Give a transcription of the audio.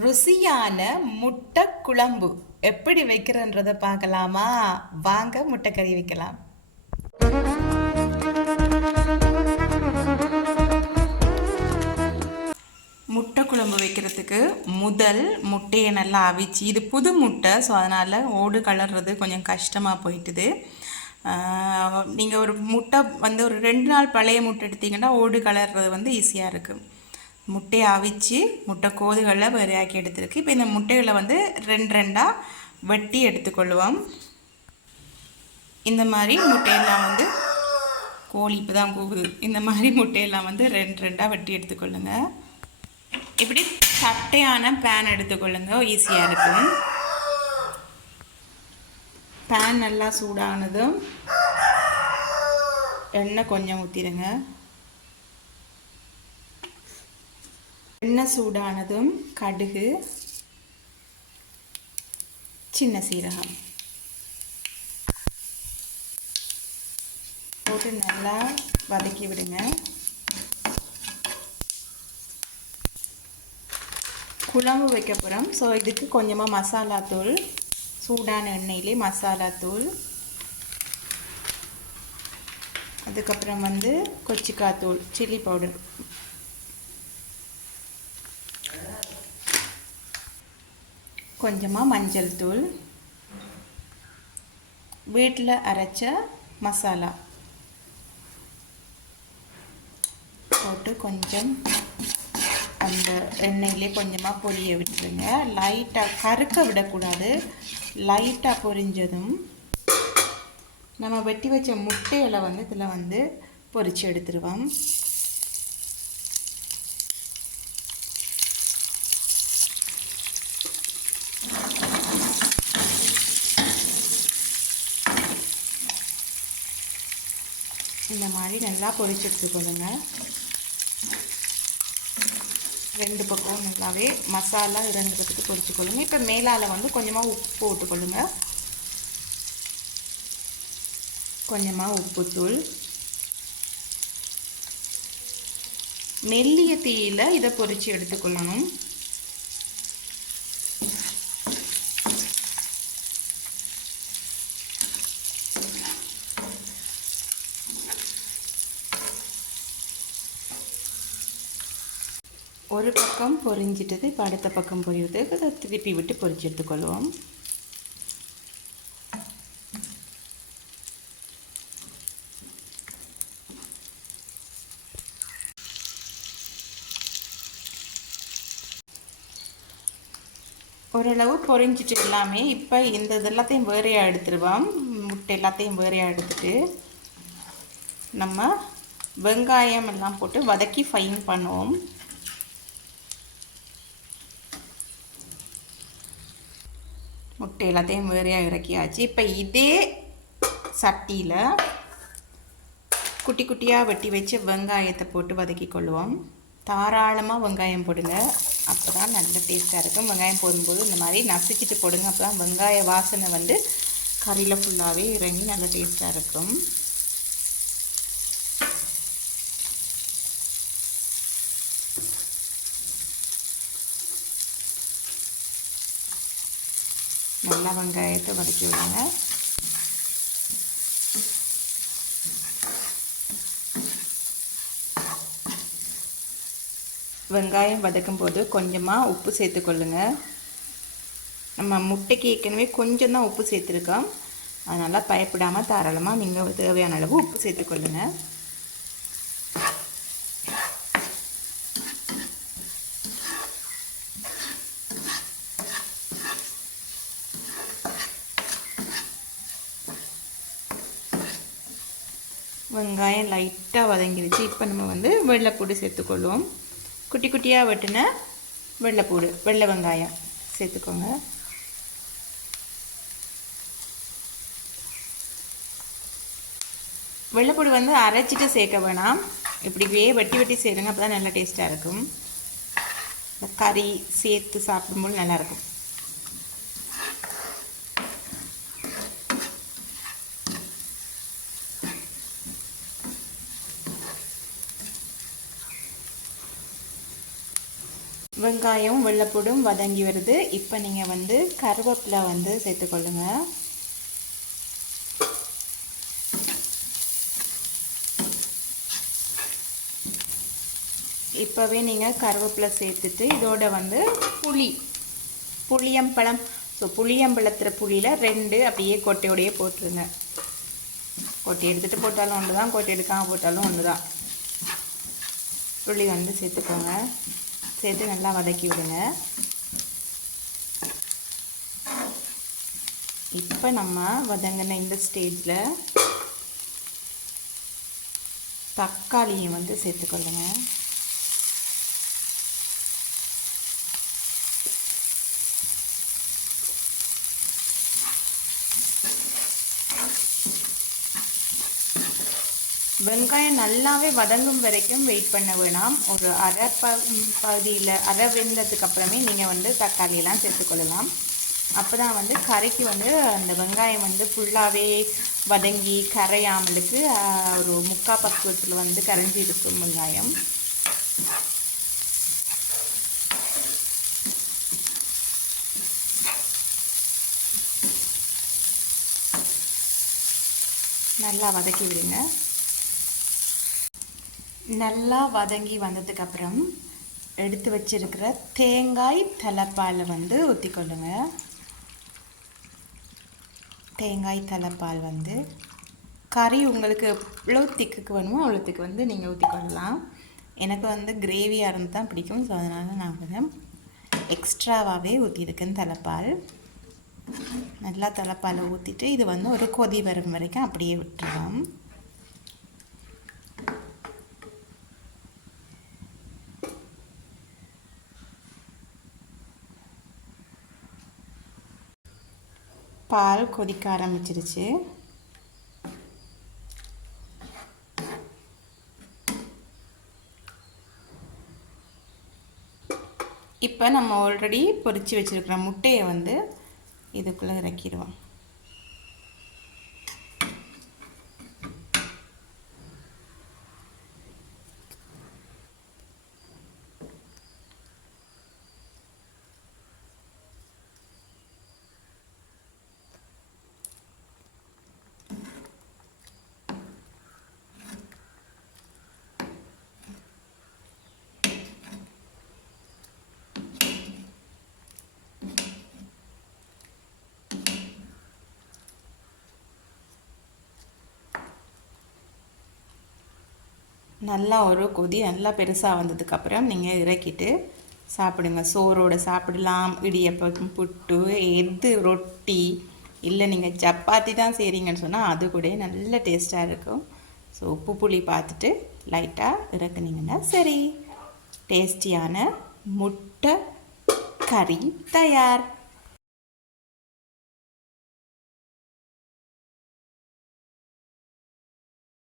ருசியான முட்டை குழம்பு எப்படி வைக்கிறன்றதை பார்க்கலாமா? வாங்க முட்டை கறி வைக்கலாம். முட்டை குழம்பு வைக்கிறதுக்கு முதல் முட்டையை நல்லா அவிச்சு, இது புது முட்டை, ஸோ அதனால் ஓடு கலர்றது கொஞ்சம் கஷ்டமாக போயிட்டுது. நீங்கள் ஒரு முட்டை வந்து ஒரு 2 நாள் பழைய முட்டை எடுத்திங்கன்னா ஓடு கலர்றது வந்து ஈஸியாக இருக்குது. முட்டையை அவிச்சு முட்டை கோதுகளில் வேறையாக்கி எடுத்துருக்கு. இப்போ இந்த முட்டைகளை வந்து 2 வெட்டி எடுத்துக்கொள்ளுவோம். இந்த மாதிரி முட்டையெல்லாம் வந்து கோழி இப்போ தான் கூவுது. இந்த மாதிரி முட்டையெல்லாம் வந்து 2 வெட்டி எடுத்துக்கொள்ளுங்க. இப்படி தட்டையான பேன் எடுத்துக்கொள்ளுங்க, ஈஸியாக இருக்கும். பேன் நல்லா சூடானதும் எண்ணெய் கொஞ்சம் ஊற்றிடுங்க. எண்ணெய் சூடானதும் கடுகு, சின்ன சீரகம் போட்டு நல்லா வதக்கி விடுங்க. குழம்பு வைக்க போகிறோம். ஸோ இதுக்கு கொஞ்சமாக மசாலாத்தூள், சூடான எண்ணெயிலே மசாலாத்தூள், அதுக்கப்புறம் வந்து கொச்சிக்காத்தூள், சில்லி பவுடர், கொஞ்சமாக மஞ்சள் தூள், வீட்டில் அரைச்ச மசாலா போட்டு கொஞ்சம் அந்த எண்ணெயிலே கொஞ்சமாக பொரிய விட்டுருங்க. லைட்டாக கருக்க விடக்கூடாது. லைட்டாக பொரிஞ்சதும் நம்ம வெட்டி வச்ச முட்டைகளை வந்து இதில் வந்து பொரித்து எடுத்துருவோம். இந்த மாதிரி நல்லா பொரிச்சு எடுத்துக்கொள்ளுங்க. 2 பக்கம் நல்லாவே மசாலா இறங்குறதுக்கு பொரிச்சுக்கொள்ளுங்க. இப்போ மேலால் வந்து கொஞ்சமாக உப்பு போட்டுக்கொள்ளுங்க. கொஞ்சமாக உப்புத்தூள், மெல்லிய தீயில இதை பொரித்து எடுத்துக்கொள்ளணும். ஒரு பக்கம் பொரிஞ்சிட்டது. இப்போ அடுத்த பக்கம் பொரியுறதுக்கு அதை திருப்பி விட்டு பொரிச்சு எடுத்துக்கொள்வோம். ஓரளவு பொரிஞ்சிட்டு எல்லாமே. இப்போ இந்த எல்லாத்தையும் வேறையாக எடுத்துருவோம். முட்டை எல்லாத்தையும் வேறையாக எடுத்துட்டு நம்ம வெங்காயம் எல்லாம் போட்டு வதக்கி ஃபைன் பண்ணுவோம். முட்டை எல்லாத்தையும் வேறையாக இறக்கியாச்சு. இப்போ இதே சட்டியில் குட்டி குட்டியாக வெட்டி வச்சு வெங்காயத்தை போட்டு வதக்கி கொள்வோம். தாராளமாக வெங்காயம் போடுங்க, அப்போ தான் நல்ல டேஸ்ட்டாக இருக்கும். வெங்காயம் போடும்போது இந்த மாதிரி நசுக்கிட்டு போடுங்க, அப்போ தான் வெங்காய வாசனை வந்து கறியில் ஃபுல்லாகவே இறங்கி நல்ல டேஸ்ட்டாக இருக்கும். நல்லா வெங்காயத்தை வதக்கி விடுங்க. வெங்காயம் வதக்கும் போது கொஞ்சமாக உப்பு சேர்த்துக்கொள்ளுங்க. நம்ம முட்டைக்கு ஏற்கனவே கொஞ்சம் தான் உப்பு சேர்த்துருக்கோம், அதனால் பயப்படாமல் தாராளமாக நீங்கள் தேவையான அளவு உப்பு சேர்த்துக்கொள்ளுங்க. வெங்காயம் லைட்டாக வதங்கிடுச்சு. இப்போ நம்ம வந்து வெள்ளைப்பூடு சேர்த்துக்கொள்வோம். குட்டி குட்டியாக வெட்டின வெள்ளைப்பூடு, வெள்ளை வெங்காயம் சேர்த்துக்கோங்க. வெள்ளைப்பூடு வந்து அரைச்சிட்டு சேர்க்க வேணாம், இப்படிவே வெட்டி வெட்டி சேருங்க, அப்போ தான் நல்லா டேஸ்ட்டாக இருக்கும். கறி சேர்த்து சாப்பிடும்போது நல்லாயிருக்கும். வெங்காயம் வெங்காயம் வெள்ளைப்பூடும் வதங்கி வருது. இப்போ நீங்கள் வந்து கருவேப்பிலை வந்து சேர்த்துக்கொள்ளுங்க. இப்போவே நீங்கள் கருவேப்பிலை சேர்த்துட்டு இதோட வந்து புளியம்பழம். ஸோ புளியம்பழத்தில் புளியில் 2 அப்படியே கொட்டையோடையே போட்டுருங்க. கொட்டை எடுத்துகிட்டு போட்டாலும் ஒன்று தான், கொட்டை எடுக்காமல் போட்டாலும் ஒன்று தான். புளி வந்து சேர்த்துக்கோங்க. சேர்த்து நல்லா வதக்கி விடுங்க. இப்போ நம்ம வதங்கின இந்த ஸ்டேஜில் தக்காளியை வந்து சேர்த்துக்கொள்ளுங்க. வெங்காயம் நல்லாவே வதங்கும் வரைக்கும் வெயிட் பண்ண வேணாம். ஒரு அரை வெந்ததுக்கு அப்புறமே நீங்கள் வந்து தக்காளியெல்லாம் சேர்த்துக்கொள்ளலாம். அப்போ தான் வந்து கறிக்கு வந்து அந்த வெங்காயம் வந்து ஃபுல்லாகவே வதங்கி கரையாமலுக்கு ஒரு 3/4 பக்குவத்தில் வந்து கரைஞ்சி இருக்கும் வெங்காயம். நல்லா வதக்கி விடுங்க. நல்லா வதங்கி வந்ததுக்கப்புறம் எடுத்து வச்சிருக்கிற தேங்காய் தலைப்பால் வந்து ஊற்றிக்கொள்ளுங்க. தேங்காய் தலைப்பால் வந்து கறி உங்களுக்கு எவ்வளோ திக்குக்கு வேணுமோ அவ்வளோத்துக்கு வந்து நீங்கள் ஊற்றிக்கொள்ளலாம். எனக்கு வந்து கிரேவியாக இருந்து தான் பிடிக்கும். ஸோ அதனால் நான் கொஞ்சம் எக்ஸ்ட்ராவாகவே ஊற்றிருக்கேன் தலைப்பால். நல்லா தலைப்பால் ஊற்றிட்டு இது வந்து ஒரு கொதி வரும் வரைக்கும் அப்படியே விட்டுருவோம். பால் கொதிக்க ஆரம்பிச்சிருச்சு. இப்போ நம்ம ஆல்ரெடி பொரிச்சு வச்சுருக்கிற முட்டையை வந்து இதுக்குள்ளே இறக்கிடுவோம். நல்லா ஒரு கொதி நல்லா பெருசாக வந்ததுக்கப்புறம் நீங்கள் இறக்கிட்டு சாப்பிடுங்க. சோறோடு சாப்பிடலாம், இடியப்பம், புட்டு, ரொட்டி, இல்லை நீங்கள் சப்பாத்தி தான் செய்கிறீங்கன்னு சொன்னால் அது கூட நல்ல டேஸ்ட்டாக இருக்கும். ஸோ உப்பு புளி பார்த்துட்டு லைட்டாக இறக்குனீங்கன்னா சரி, டேஸ்டியான முட்டை கறி தயார்.